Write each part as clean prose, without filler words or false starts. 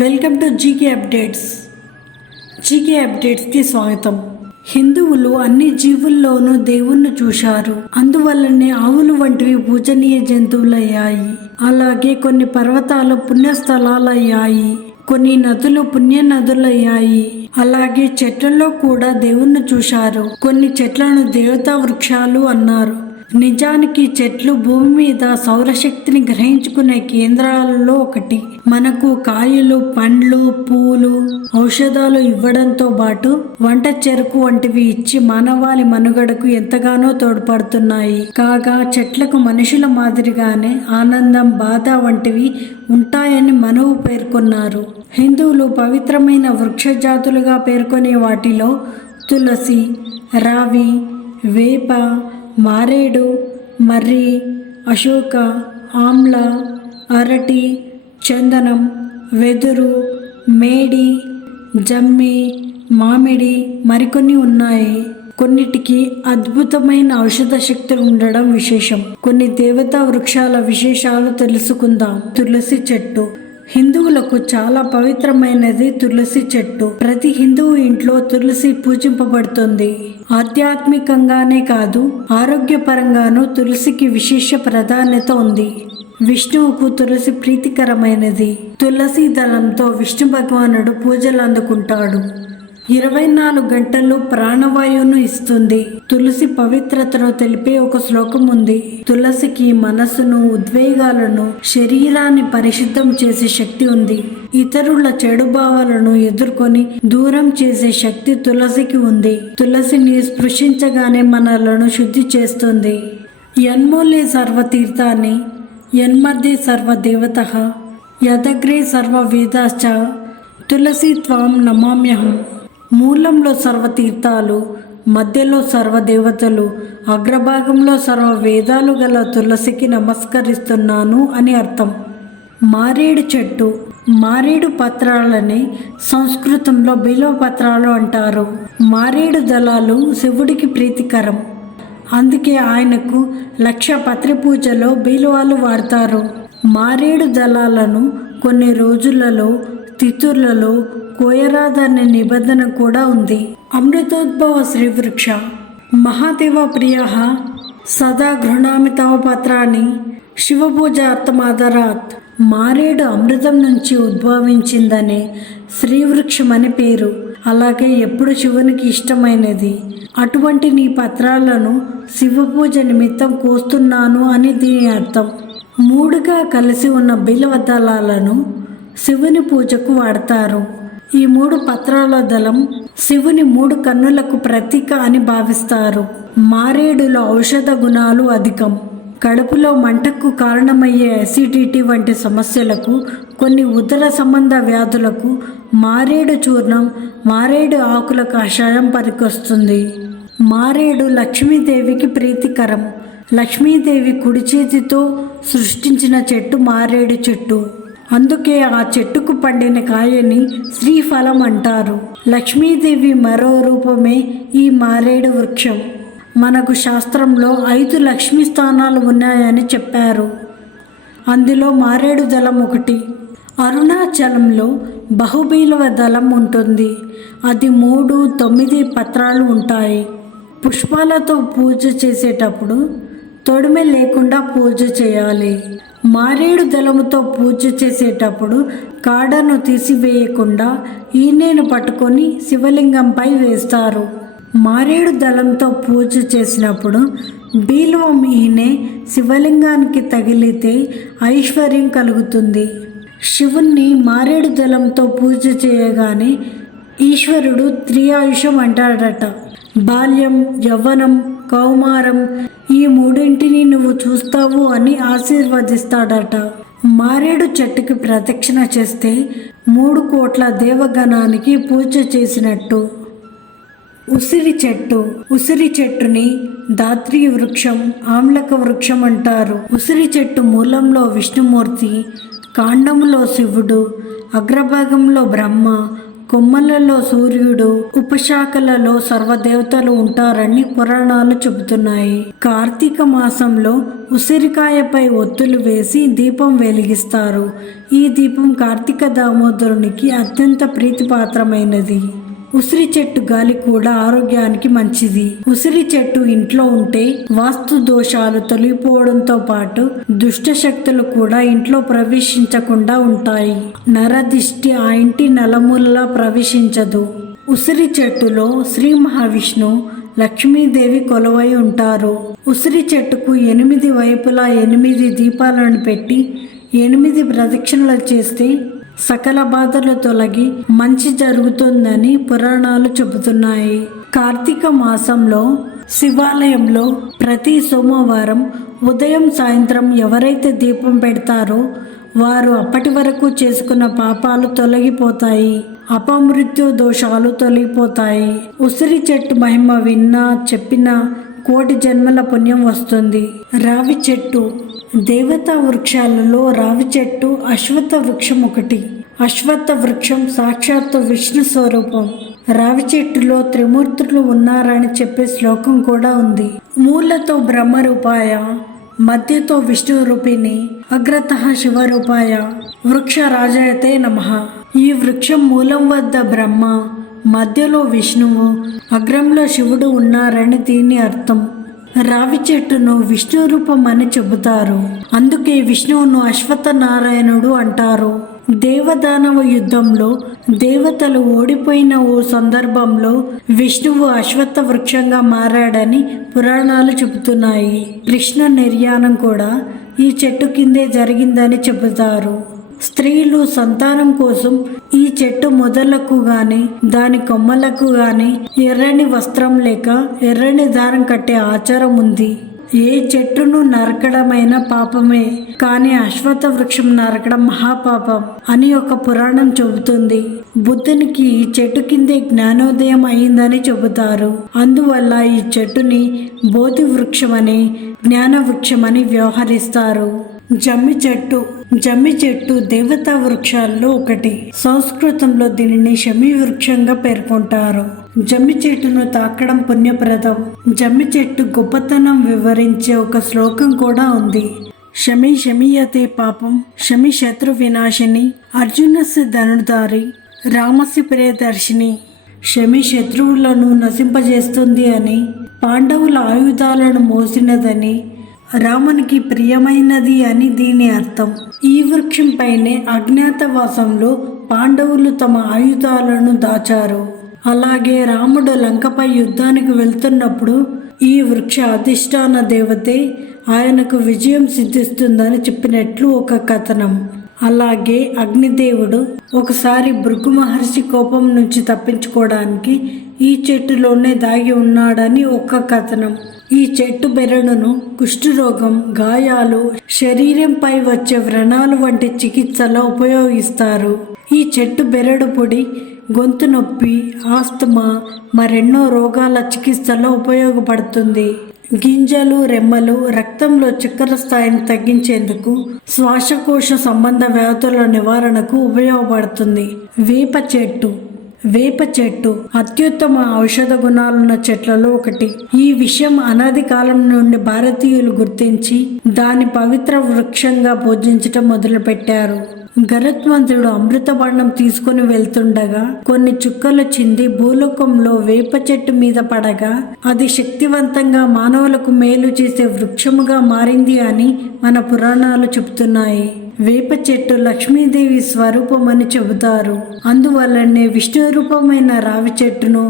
Welcome to GK updates. GK అప్డేట్స్కి స్వాగతం. హిందువులు అన్ని జీవుల్లోనూ దేవుణ్ణి చూశారు. అందువల్లనే ఆవులు వంటివి పూజనీయ జంతువులయ్యాయి. అలాగే కొన్ని పర్వతాలు పుణ్యస్థలాలయ్యాయి, కొన్ని నదులు పుణ్య నదులయ్యాయి. అలాగే చెట్లలో కూడా దేవుణ్ణి చూశారు. కొన్ని చెట్లను దేవతా వృక్షాలు అన్నారు. నిజానికి చెట్లు భూమి మీద సౌరశక్తిని గ్రహించుకునే కేంద్రాలలో ఒకటి. మనకు కాయలు, పండ్లు, పూలు, ఔషధాలు ఇవ్వడంతో పాటు వంట చెరుకు వంటివి ఇచ్చి మానవాళి మనుగడకు ఎంతగానో తోడ్పడుతున్నాయి. కాగా చెట్లకు మనుషుల మాదిరిగానే ఆనందం, బాధ వంటివి ఉంటాయని మనువు పేర్కొన్నారు. హిందువులు పవిత్రమైన వృక్ష జాతులుగా పేర్కొనే వాటిలో తులసి, రావి, వేప, మారేడు, మర్రి, అశోక, ఆమ్ల, అరటి, చందనం, వెదురు, మేడి, జమ్మి, మామిడి మరికొన్ని ఉన్నాయి. కొన్నిటికి అద్భుతమైన ఔషధ శక్తులు ఉండడం విశేషం. కొన్ని దేవతా వృక్షాల విశేషాలు తెలుసుకుందాం. తులసి చెట్టు హిందువులకు చాలా పవిత్రమైనది. తులసి చెట్టు ప్రతి హిందువు ఇంట్లో తులసి పూజింపబడుతుంది. ఆధ్యాత్మికంగానే కాదు, ఆరోగ్యపరంగానూ తులసికి విశేష ప్రాధాన్యత ఉంది. విష్ణువుకు తులసి ప్రీతికరమైనది. తులసి దళంతో విష్ణు భగవానుడు పూజలు అందుకుంటాడు. 24 గంటలు ప్రాణవాయువును ఇస్తుంది. తులసి పవిత్రతను తెలిపే ఒక శ్లోకం ఉంది. తులసికి మనసును, ఉద్వేగాలను, శరీరాన్ని పరిశుద్ధం చేసే శక్తి ఉంది. ఇతరుల చెడు భావాలను ఎదుర్కొని దూరం చేసే శక్తి తులసికి ఉంది. తులసిని స్పృశించగానే మనలను శుద్ధి చేస్తుంది. యన్మూలే సర్వతీర్థాన్ని యన్మధ్యే సర్వదేవతః యదగ్రే సర్వవేదాశ్చ తులసి త్వాం నమామ్యహం. మూలంలో సర్వతీర్థాలు, మధ్యలో సర్వదేవతలు, అగ్రభాగంలో సర్వ వేదాలు గల తులసికి నమస్కరిస్తున్నాను అని అర్థం. మారేడు చెట్టు మారేడు పత్రాలని సంస్కృతంలో బిల్వ పత్రాలు అంటారు. మారేడు దళాలు శివుడికి ప్రీతికరం. అందుకే ఆయనకు 1,00,000 పత్రి పూజలో బిల్వాలు వాడతారు. మారేడు దళాలను కొన్ని రోజులలో, తిథులలో కోయరాదనే నిబంధన కూడా ఉంది. అమృతోద్భవ శ్రీవృక్ష మహాదేవ ప్రియ సదా గృహామి తవ పత్రాన్ని శివపూజార్థమాదరాత్. మారేడు అమృతం నుంచి ఉద్భవించిందనే శ్రీవృక్షం అని పేరు. అలాగే ఎప్పుడు శివునికి ఇష్టమైనది. అటువంటి నీ పత్రాలను శివపూజ నిమిత్తం కోస్తున్నాను అని దీని అర్థం. 3గా కలిసి ఉన్న బిల్వ దళాలను శివుని పూజకు వాడతారు. ఈ 3 పత్రాల దళం శివుని 3 కన్నులకు ప్రతీక అని భావిస్తారు. మారేడులో ఔషధ గుణాలు అధికం. కడుపులో మంటకు కారణమయ్యే అసిడిటీ వంటి సమస్యలకు, కొన్ని ఉదర సంబంధ వ్యాధులకు మారేడు చూర్ణం, మారేడు ఆకుల కషాయం పనికొస్తుంది. మారేడు లక్ష్మీదేవికి ప్రీతికరం. లక్ష్మీదేవి కుడి చేతితో సృష్టించిన చెట్టు మారేడు చెట్టు. అందుకే ఆ చెట్టుకు పండిన కాయని శ్రీఫలం అంటారు. లక్ష్మీదేవి మరో రూపమే ఈ మారేడు వృక్షం. మనకు శాస్త్రంలో 5 లక్ష్మీ స్థానాలు ఉన్నాయని చెప్పారు. అందులో మారేడు దళం ఒకటి. అరుణాచలంలో బహుబీలవ దళం ఉంటుంది. అది 3, 9 పత్రాలు ఉంటాయి. పుష్పాలతో పూజ చేసేటప్పుడు తొడిమె లేకుండా పూజ చేయాలి. మారేడు దళముతో పూజ చేసేటప్పుడు కాడను తీసివేయకుండా ఈనెను పట్టుకొని శివలింగంపై వేస్తారు. మారేడు దళంతో పూజ చేసినప్పుడు బీల్వం ఈనె శివలింగానికి తగిలితే ఐశ్వర్యం కలుగుతుంది. శివుణ్ణి మారేడు దళంతో పూజ చేయగానే ఈశ్వరుడు త్రియాయుషం అంటాడట. బాల్యం, యవ్వనం, కౌమారం ఈ 3ంటిని నువ్వు చూస్తావు అని ఆశీర్వదిస్తాడట. మారేడు చెట్టుకి ప్రదక్షిణ చేస్తే 3 కోట్ల దేవగణానికి పూజ చేసినట్టు. ఉసిరి చెట్టు ఉసిరి చెట్టుని దాత్రి వృక్షం, ఆమ్లక వృక్షం అంటారు. ఉసిరి చెట్టు మూలంలో విష్ణుమూర్తి, కాండంలో శివుడు, అగ్రభాగంలో బ్రహ్మ, కొమ్మలలో సూర్యుడు, ఉపశాఖలలో సర్వదేవతలు ఉంటారని పురాణాలు చెబుతున్నాయి. కార్తీక మాసంలో ఉసిరికాయపై ఒత్తులు వేసి దీపం వెలిగిస్తారు. ఈ దీపం కార్తీక దామోదరునికి అత్యంత ప్రీతిపాత్రమైనది. ఉసిరి చెట్టు గాలి కూడా ఆరోగ్యానికి మంచిది. ఉసిరి చెట్టు ఇంట్లో ఉంటే వాస్తు దోషాలు తొలగిపోవడంతో పాటు దుష్ట శక్తులు కూడా ఇంట్లో ప్రవేశించకుండా ఉంటాయి. నరదిష్టి ఆ ఇంటి నలుమూలలా ప్రవేశించదు. ఉసిరి చెట్టులో శ్రీ మహావిష్ణు, లక్ష్మీదేవి కొలువై ఉంటారు. ఉసిరి చెట్టుకు 8 వైపులా 8 దీపాలను పెట్టి 8 ప్రదక్షిణలు చేస్తే సకల బాధలు తొలగి మంచి జరుగుతుందని పురాణాలు చెబుతున్నాయి. కార్తీక మాసంలో శివాలయంలో ప్రతి సోమవారం ఉదయం సాయంత్రం ఎవరైతే దీపం పెడతారో వారు అప్పటి వరకు చేసుకున్న పాపాలు తొలగిపోతాయి. అపమృత్యు దోషాలు తొలగిపోతాయి. ఉసిరి చెట్టు మహిమ విన్నా చెప్పినా కోటి జన్మల పుణ్యం వస్తుంది. రావి చెట్టు. దేవతా వృక్షాలలో రావి చెట్టు అశ్వత్థ వృక్షం ఒకటి. అశ్వత్థ వృక్షం సాక్షాత్తు విష్ణు స్వరూపం. రావి చెట్టులో త్రిమూర్తులు ఉన్నారని చెప్పే శ్లోకం కూడా ఉంది. మూలతో బ్రహ్మరూపాయ, మధ్యతో విష్ణు రూపిణి, అగ్రతః శివరూపాయ, వృక్ష రాజాయతే నమః. ఈ వృక్షం మూలం వద్ద బ్రహ్మ, మధ్యలో విష్ణువు, అగ్రంలో శివుడు ఉన్నారని దీని అర్థం. రావి చెట్టును విష్ణు రూపం అని చెబుతారు. అందుకే విష్ణువును అశ్వత్థ నారాయణుడు అంటారు. దేవదానవ యుద్ధంలో దేవతలు ఓడిపోయిన ఓ సందర్భంలో విష్ణువు అశ్వత్థ వృక్షంగా మారాడని పురాణాలు చెబుతున్నాయి. కృష్ణ నిర్యాణం కూడా ఈ చెట్టు కిందే జరిగిందని చెబుతారు. స్త్రీలు సంతానం కోసం ఈ చెట్టు మొదలకు గాని దాని కొమ్మలకు గాని ఎర్రని వస్త్రం లేక ఎర్రని దారం కట్టే ఆచారం ఉంది. ఏ చెట్టును నరకడమైనా పాపమే, కానీ అశ్వత్థ వృక్షం నరకడం మహాపాపం అని ఒక పురాణం చెబుతుంది. బుద్ధునికి ఈ చెట్టు కిందే జ్ఞానోదయం అయిందని చెబుతారు. అందువల్ల ఈ చెట్టుని బోధి వృక్షమని, జ్ఞాన వృక్షమని వ్యవహరిస్తారు. జమ్మి చెట్టు. జమ్మి చెట్టు దేవతా వృక్షాల్లో ఒకటి. సంస్కృతంలో దీనిని శమీ వృక్షంగా పేర్కొంటారు. జమ్మి చెట్టును తాకడం పుణ్యప్రదం. జమ్మి చెట్టు గొప్పతనం వివరించే ఒక శ్లోకం కూడా ఉంది. శమీ శమీయతే పాపం, శమి శత్రు వినాశిని, అర్జునస్య ధనుర్ధారి, రామస్య ప్రియదర్శిని. శమి శత్రువులను నశింపజేస్తుంది అని, పాండవుల ఆయుధాలను మోసినదని, రామునికి ప్రియమైనది అని దీని అర్థం. ఈ వృక్షం పైనే అజ్ఞాతవాసంలో పాండవులు తమ ఆయుధాలను దాచారు. అలాగే రాముడు లంకపై యుద్ధానికి వెళ్తున్నప్పుడు ఈ వృక్ష అధిష్టాన దేవతే ఆయనకు విజయం సిద్ధిస్తుందని చెప్పినట్లు ఒక కథనం. అలాగే అగ్నిదేవుడు ఒకసారి భృగు మహర్షి కోపం నుంచి తప్పించుకోవడానికి ఈ చెట్టులోనే దాగి ఉన్నాడని ఒక కథనం. ఈ చెట్టు బెరడును కుష్ఠరోగం, గాయాలు, శరీరంపై వచ్చే వ్రణాలు వంటి చికిత్సలో ఉపయోగిస్తారు. ఈ చెట్టు బెరడు పొడి గొంతు నొప్పి, ఆస్తమా, మరెన్నో రోగాల చికిత్సలో ఉపయోగపడుతుంది. గింజలు, రెమ్మలు రక్తంలో చక్కెర స్థాయిని తగ్గించేందుకు, శ్వాసకోశ సంబంధ వ్యాధుల నివారణకు ఉపయోగపడుతుంది. వేప చెట్టు. వేప చెట్టు అత్యుత్తమ ఔషధ గుణాలున్న చెట్లలో ఒకటి. ఈ విషయం అనాది కాలం నుండి భారతీయులు గుర్తించి దాని పవిత్ర వృక్షంగా పూజించటం మొదలుపెట్టారు. గరుత్మంతుడు అమృతబాణం తీసుకుని వెళ్తుండగా కొన్ని చుక్కలు చింది భూలోకంలో వేప చెట్టు మీద పడగా అది శక్తివంతంగా మానవులకు మేలు చేసే వృక్షముగా మారింది అని మన పురాణాలు చెబుతున్నాయి. వేప చెట్టు లక్ష్మీదేవి స్వరూపం అని చెబుతారు. అందువల్లనే విష్ణు రూపమైన రావి చెట్టును,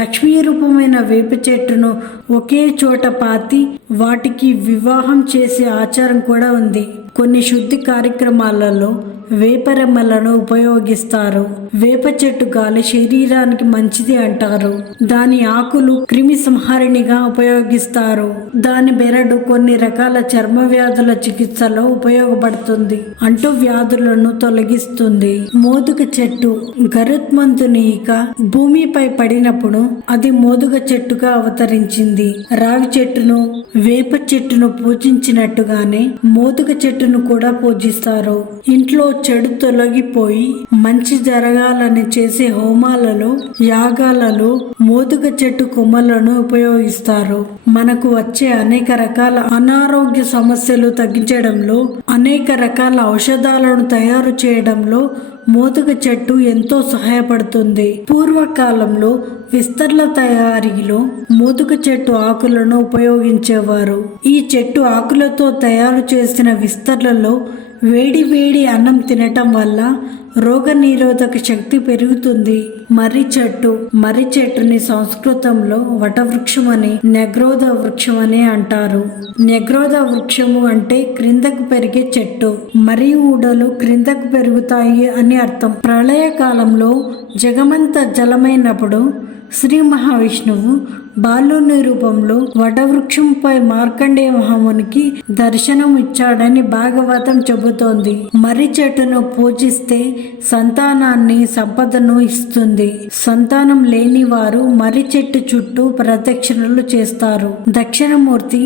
లక్ష్మీ రూపమైన వేప చెట్టును ఒకే చోట పాతి వాటికి వివాహం చేసే ఆచారం కూడా ఉంది. కొన్ని శుద్ధి కార్యక్రమాలలో వేపరెమ్మలను ఉపయోగిస్తారు. వేప చెట్టు గాలి శరీరానికి మంచిది అంటారు. దాని ఆకులు క్రిమి సంహారిణిగా ఉపయోగిస్తారు. దాని బెరడు కొన్ని రకాల చర్మ వ్యాధుల చికిత్సలో ఉపయోగపడుతుంది. అంటు వ్యాధులను తొలగిస్తుంది. మోదుక చెట్టు. గరుత్మంతుని ఈక భూమిపై పడినప్పుడు అది మోదుగ చెట్టుగా అవతరించింది. రావి చెట్టును, వేప చెట్టును పూజించినట్టుగానే మోదుగ చెట్టును కూడా పూజిస్తారు. ఇంట్లో చెడు తొలగిపోయి మంచి జరగాలని చేసే హోమాలలో, యాగాలలో మోదుగ చెట్టు కొమ్మలను ఉపయోగిస్తారు. మనకు వచ్చే అనేక రకాల అనారోగ్య సమస్యలు తగ్గించడంలో, అనేక రకాల ఔషధాలను తయారు చేయడంలో మోదుగ చెట్టు ఎంతో సహాయపడుతుంది. పూర్వకాలంలో విస్తర్ల తయారీలో మోదుగ చెట్టు ఆకులను ఉపయోగించేవారు. ఈ చెట్టు ఆకులతో తయారు చేసిన విస్తర్లలో వేడి వేడి అన్నం తినటం వల్ల రోగ నిరోధక శక్తి పెరుగుతుంది. మర్రి చెట్టుని సంస్కృతంలో వటవృక్షమని, నెగ్రోధ వృక్షమని అంటారు. నెగ్రోధ వృక్షము అంటే క్రిందకు పెరిగే చెట్టు. మర్రి ఊడలు క్రిందకు పెరుగుతాయి అని అర్థం. ప్రళయ కాలంలో జగమంత జలమైనప్పుడు శ్రీ మహావిష్ణువు బాలుని రూపంలో వటవృక్షంపై మార్కండేయ మహామునికి దర్శనం ఇచ్చాడని భాగవతం చెబుతోంది. మర్రి చెట్టును పూజిస్తే సంతానాన్ని, సంపదను ఇస్తుంది. సంతానం లేని వారు మర్రి చెట్టు చుట్టూ ప్రదక్షిణలు చేస్తారు. దక్షిణమూర్తి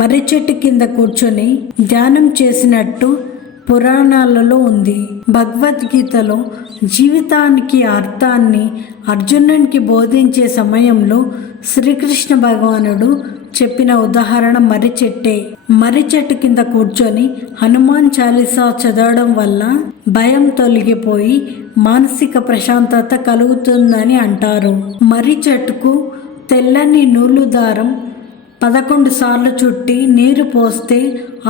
మర్రి చెట్టు కింద కూర్చొని ధ్యానం చేసినట్టు పురాణాలలో ఉంది. భగవద్గీతలో జీవితానికి అర్థాన్ని అర్జునునికి బోధించే సమయంలో శ్రీకృష్ణ భగవానుడు చెప్పిన ఉదాహరణ మర్రి చెట్టే. మర్రి చెట్టు కింద కూర్చొని హనుమాన్ చాలీసా చదవడం వల్ల భయం తొలగిపోయి మానసిక ప్రశాంతత కలుగుతుందని అంటారు. మర్రి చెట్టుకు తెల్లని నూలు దారం 11 సార్లు చుట్టి నీరు పోస్తే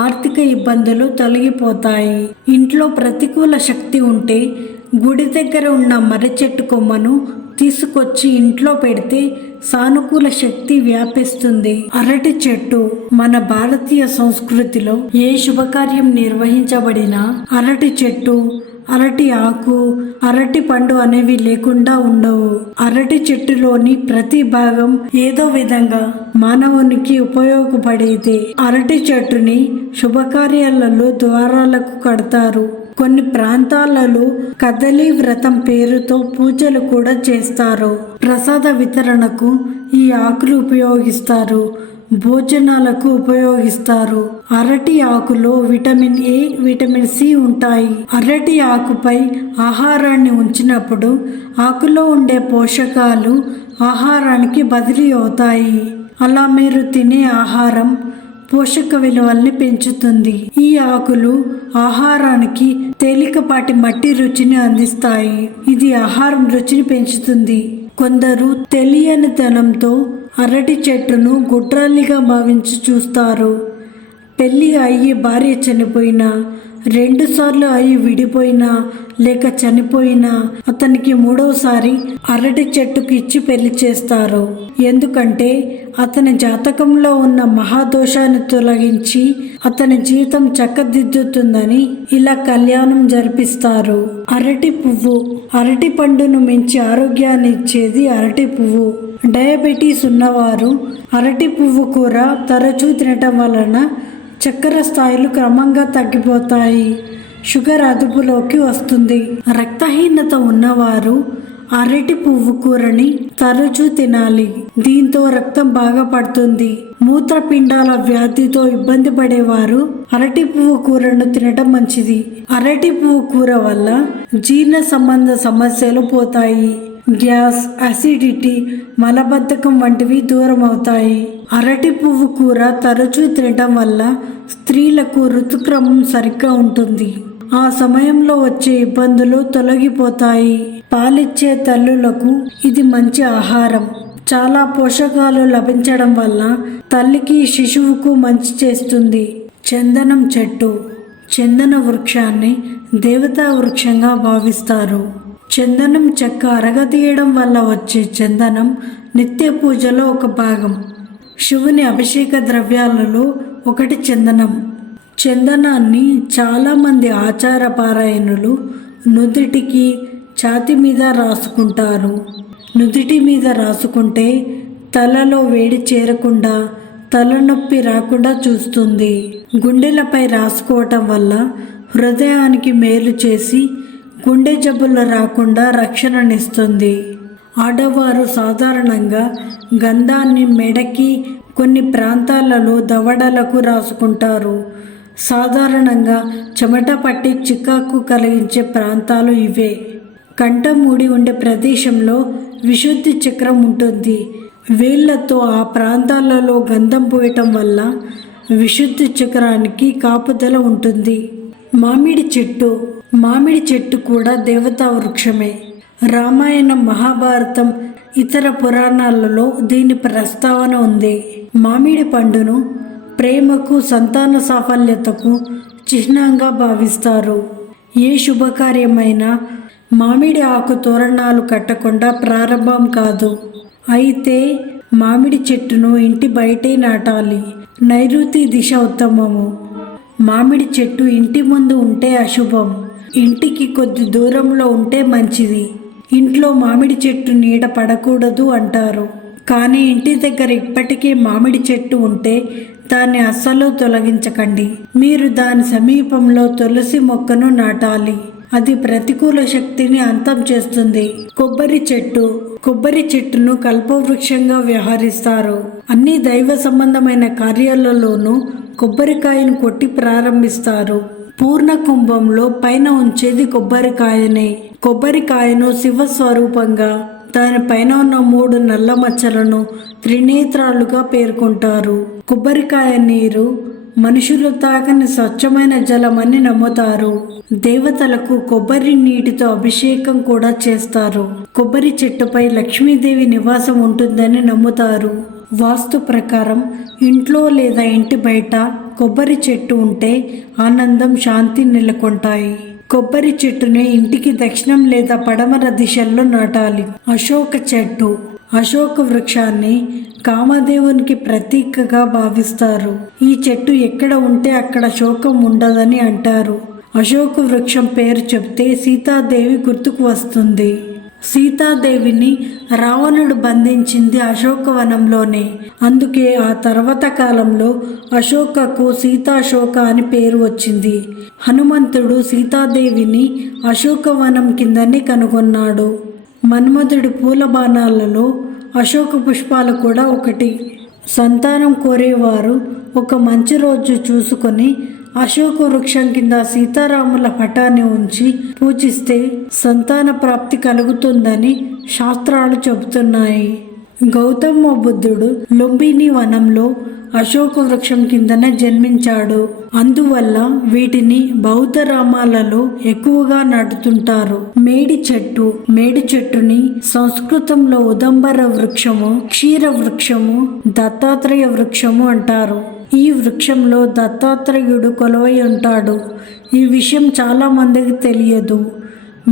ఆర్థిక ఇబ్బందులు తొలగిపోతాయి. ఇంట్లో ప్రతికూల శక్తి ఉంటే గుడి దగ్గర ఉన్న మర్రి చెట్టు కొమ్మను తీసుకొచ్చి ఇంట్లో పెడితే సానుకూల శక్తి వ్యాపిస్తుంది. అరటి చెట్టు మన భారతీయ సంస్కృతిలో ఏ శుభకార్యం నిర్వహించబడినా అరటి చెట్టు, అరటి ఆకు, అరటి పండు అనేవి లేకుండా ఉండవు. అరటి చెట్టులోని ప్రతి భాగం ఏదో విధంగా మానవునికి ఉపయోగపడేది. అరటి చెట్టుని శుభకార్యాలలో ద్వారాలకు కడతారు. కొన్ని ప్రాంతాలలో కదలి వ్రతం పేరుతో పూజలు కూడా చేస్తారు. ప్రసాద వితరణకు ఈ ఆకులు ఉపయోగిస్తారు. భోజనాలకు ఉపయోగిస్తారు. అరటి ఆకులో విటమిన్ ఏ, విటమిన్ సి ఉంటాయి. అరటి ఆకుపై ఆహారాన్ని ఉంచినప్పుడు ఆకులో ఉండే పోషకాలు ఆహారానికి బదిలీ అవుతాయి. అలా మీరు తినే ఆహారం పోషక విలువల్ని పెంచుతుంది. ఈ ఆకులు ఆహారానికి తేలికపాటి మట్టి రుచిని అందిస్తాయి. ఇది ఆహారం రుచిని పెంచుతుంది. కొందరు తెలియనితనంతో అరటి చెట్టును గుట్రాలిగా భావించి చూస్తారు. పెళ్లి అయ్యి భార్య చనిపోయినా, 2 సార్లు అయి విడిపోయినా లేక చనిపోయినా అతనికి 3వసారి అరటి చెట్టుకు ఇచ్చి పెళ్లి చేస్తారు. ఎందుకంటే అతని జాతకంలో ఉన్న మహాదోషాన్ని తొలగించి అతని జీవితం చక్కదిద్దుతుందని ఇలా కళ్యాణం జరిపిస్తారు. అరటి పువ్వు, అరటి పండును మించి ఆరోగ్యాన్ని ఇచ్చేది అరటి పువ్వు. డయాబెటీస్ ఉన్నవారు అరటి పువ్వు కూర తరచూ తినటం వలన చక్కెర స్థాయిలు క్రమంగా తగ్గిపోతాయి. షుగర్ అదుపులోకి వస్తుంది. రక్తహీనత ఉన్నవారు అరటి పువ్వు కూరని తరచూ తినాలి. దీంతో రక్తం బాగా పడుతుంది. మూత్రపిండాల వ్యాధితో ఇబ్బంది పడేవారు అరటి పువ్వు కూరను తినటం మంచిది. అరటి పువ్వు కూర వల్ల జీర్ణ సంబంధ సమస్యలు పోతాయి. గ్యాస్, అసిడిటీ, మలబద్ధకం వంటివి దూరం అవుతాయి. అరటి పువ్వు కూర తరచూ తినటం వల్ల స్త్రీలకు ఋతుక్రమం సరిగ్గా ఉంటుంది. ఆ సమయంలో వచ్చే ఇబ్బందులు తొలగిపోతాయి. పాలిచ్చే తల్లులకు ఇది మంచి ఆహారం. చాలా పోషకాలు లభించడం వల్ల తల్లికి, శిశువుకు మంచి చేస్తుంది. చందనం చెట్టు, చందన వృక్షాన్ని దేవతా వృక్షంగా భావిస్తారు. చందనం చెక్క అరగదీయడం వల్ల వచ్చే చందనం నిత్య పూజలో ఒక భాగం. శివుని అభిషేక ద్రవ్యాలలో ఒకటి చందనం. చందనాన్ని చాలామంది ఆచార పారాయణులు నుదిటికి, ఛాతి మీద రాసుకుంటారు. నుదిటి మీద రాసుకుంటే తలలో వేడి చేరకుండా, తలనొప్పి రాకుండా చూస్తుంది. గుండెలపై రాసుకోవటం వల్ల హృదయానికి మేలు చేసి గుండె జబ్బులు రాకుండా రక్షణనిస్తుంది. ఆడవారు సాధారణంగా గంధాన్ని మెడకి, కొన్ని ప్రాంతాలలో దవడలకు రాసుకుంటారు. సాధారణంగా చెమట పట్టి చికాకు కలిగించే ప్రాంతాలు ఇవే. కంఠమూడి ఉండే ప్రదేశంలో విశుద్ధి చక్రం ఉంటుంది. వేళ్లతో ఆ ప్రాంతాలలో గంధం పోయటం వల్ల విశుద్ధి చక్రానికి కాపుదల ఉంటుంది. మామిడి చెట్టు కూడా దేవతా వృక్షమే. రామాయణం, మహాభారతం, ఇతర పురాణాలలో దీని ప్రస్తావన ఉంది. మామిడి పండును ప్రేమకు, సంతాన సాఫల్యతకు చిహ్నంగా భావిస్తారు. ఏ శుభకార్యమైనా మామిడి ఆకు తోరణాలు కట్టకుండా ప్రారంభం కాదు. అయితే మామిడి చెట్టును ఇంటి బయటే నాటాలి. నైరుతి దిశ ఉత్తమము. మామిడి చెట్టు ఇంటి ముందు ఉంటే అశుభం. ఇంటికి కొద్ది దూరంలో ఉంటే మంచిది. ఇంట్లో మామిడి చెట్టు నీడ పడకూడదు అంటారు. కానీ ఇంటి దగ్గర ఇప్పటికే మామిడి చెట్టు ఉంటే దాన్ని అస్సలు తొలగించకండి. మీరు దాని సమీపంలో తులసి మొక్కను నాటాలి. అది ప్రతికూల శక్తిని అంతం చేస్తుంది. కొబ్బరి చెట్టును కల్పవృక్షంగా వ్యవహరిస్తారు. అన్ని దైవ సంబంధమైన కార్యాలలోనూ కొబ్బరికాయను కొట్టి ప్రారంభిస్తారు. పూర్ణ కుంభంలో పైన ఉంచేది కొబ్బరికాయనే. కొబ్బరికాయను శివస్వరూపంగా, దానిపైన ఉన్న 3 నల్ల మచ్చలను త్రినేత్రాలుగా పేర్కొంటారు. కొబ్బరికాయ నీరు మనుషులు తాగని స్వచ్ఛమైన జలమని నమ్ముతారు. దేవతలకు కొబ్బరి నీటితో అభిషేకం కూడా చేస్తారు. కొబ్బరి చెట్టుపై లక్ష్మీదేవి నివాసం ఉంటుందని నమ్ముతారు. వాస్తు ప్రకారం ఇంట్లో లేదా ఇంటి బయట కొబ్బరి చెట్టు ఉంటే ఆనందం, శాంతి నెలకొంటాయి. కొబ్బరి చెట్టుని ఇంటికి దక్షిణం లేదా పడమర దిశల్లో నాటాలి. అశోక వృక్షాన్ని కామదేవునికి ప్రతీకగా భావిస్తారు. ఈ చెట్టు ఎక్కడ ఉంటే అక్కడ శోకం ఉండదని అంటారు. అశోక వృక్షం పేరు చెప్తే సీతాదేవి గుర్తుకు వస్తుంది. సీతాదేవిని రావణుడు బంధించింది అశోకవనంలోనే. అందుకే ఆ తర్వాత కాలంలో అశోకకు సీతాశోక అని పేరు వచ్చింది. హనుమంతుడు సీతాదేవిని అశోకవనం కిందని కనుగొన్నాడు. మన్మధుడి పూల బాణాలలో అశోక పుష్పాలు కూడా ఒకటి. సంతానం కోరేవారు ఒక మంచి రోజు చూసుకొని అశోక వృక్షం కింద సీతారాముల పటాన్ని ఉంచి పూజిస్తే సంతాన ప్రాప్తి కలుగుతుందని శాస్త్రాలు చెబుతున్నాయి. గౌతమ బుద్ధుడు లుంబిని వనంలో అశోక వృక్షం కిందనే జన్మించాడు. అందువల్ల వీటిని బౌద్ధ రామాలలో ఎక్కువగా నాటుతుంటారు. మేడి చెట్టుని సంస్కృతంలో ఉదంబర వృక్షము, క్షీర వృక్షము, దత్తాత్రేయ వృక్షము అంటారు. ఈ వృక్షంలో దత్తాత్రేయుడు కొలువై ఉంటాడు. ఈ విషయం చాలా మందికి తెలియదు.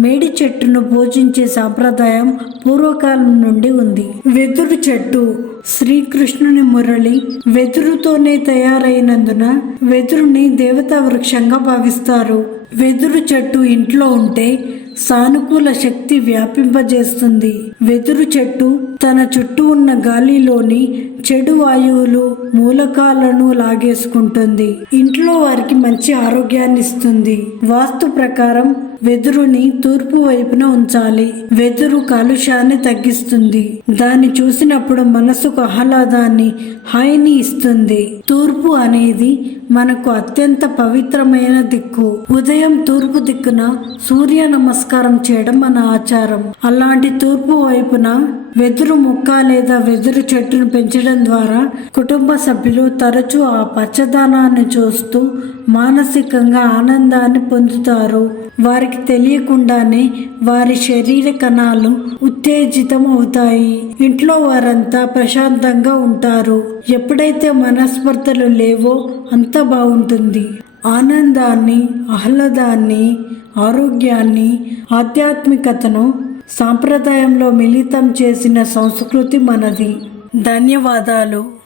మేడి చెట్టును పూజించే సాంప్రదాయం పూర్వకాలం నుండి ఉంది. వెదురు చెట్టు శ్రీకృష్ణుని మురళి వెదురుతోనే తయారైనందున వెదురుని దేవతా వృక్షంగా భావిస్తారు. వెదురు చెట్టు ఇంట్లో ఉంటే సానుకూల శక్తి వ్యాపింపజేస్తుంది. వెదురు చెట్టు తన చుట్టూ ఉన్న గాలిలోని చెడు వాయువులు, మూలకాలను లాగేసుకుంటుంది. ఇంట్లో వారికి మంచి ఆరోగ్యాన్ని ఇస్తుంది. వాస్తు ప్రకారం వెదురుని తూర్పు వైపున ఉంచాలి. వెదురు కాలుష్యాన్ని తగ్గిస్తుంది. దాన్ని చూసినప్పుడు మనసుకు ఆహ్లాదాన్ని, హాయిని ఇస్తుంది. తూర్పు అనేది మనకు అత్యంత పవిత్రమైన దిక్కు. ఉదయం తూర్పు దిక్కున సూర్య నమస్కారం చేయడం మన ఆచారం. అలాంటి తూర్పు వైపున వెదురు మొక్క లేదా వెదురు చెట్టును పెంచడం ద్వారా కుటుంబ సభ్యులు తరచూ ఆ పచ్చదనాన్ని చూస్తూ మానసికంగా ఆనందాన్ని పొందుతారు. వారికి తెలియకుండానే వారి శరీర కణాలు ఉత్తేజితం అవుతాయి. ఇంట్లో వారంతా ప్రశాంతంగా ఉంటారు. ఎప్పుడైతే మనస్పర్ధలు లేవో అంత బాగుంటుంది. ఆనందాన్ని, ఆహ్లాదాన్ని, ఆరోగ్యాన్ని, ఆధ్యాత్మికతను సాంప్రదాయంలో మిళితం చేసిన సంస్కృతి మనది. ధన్యవాదాలు.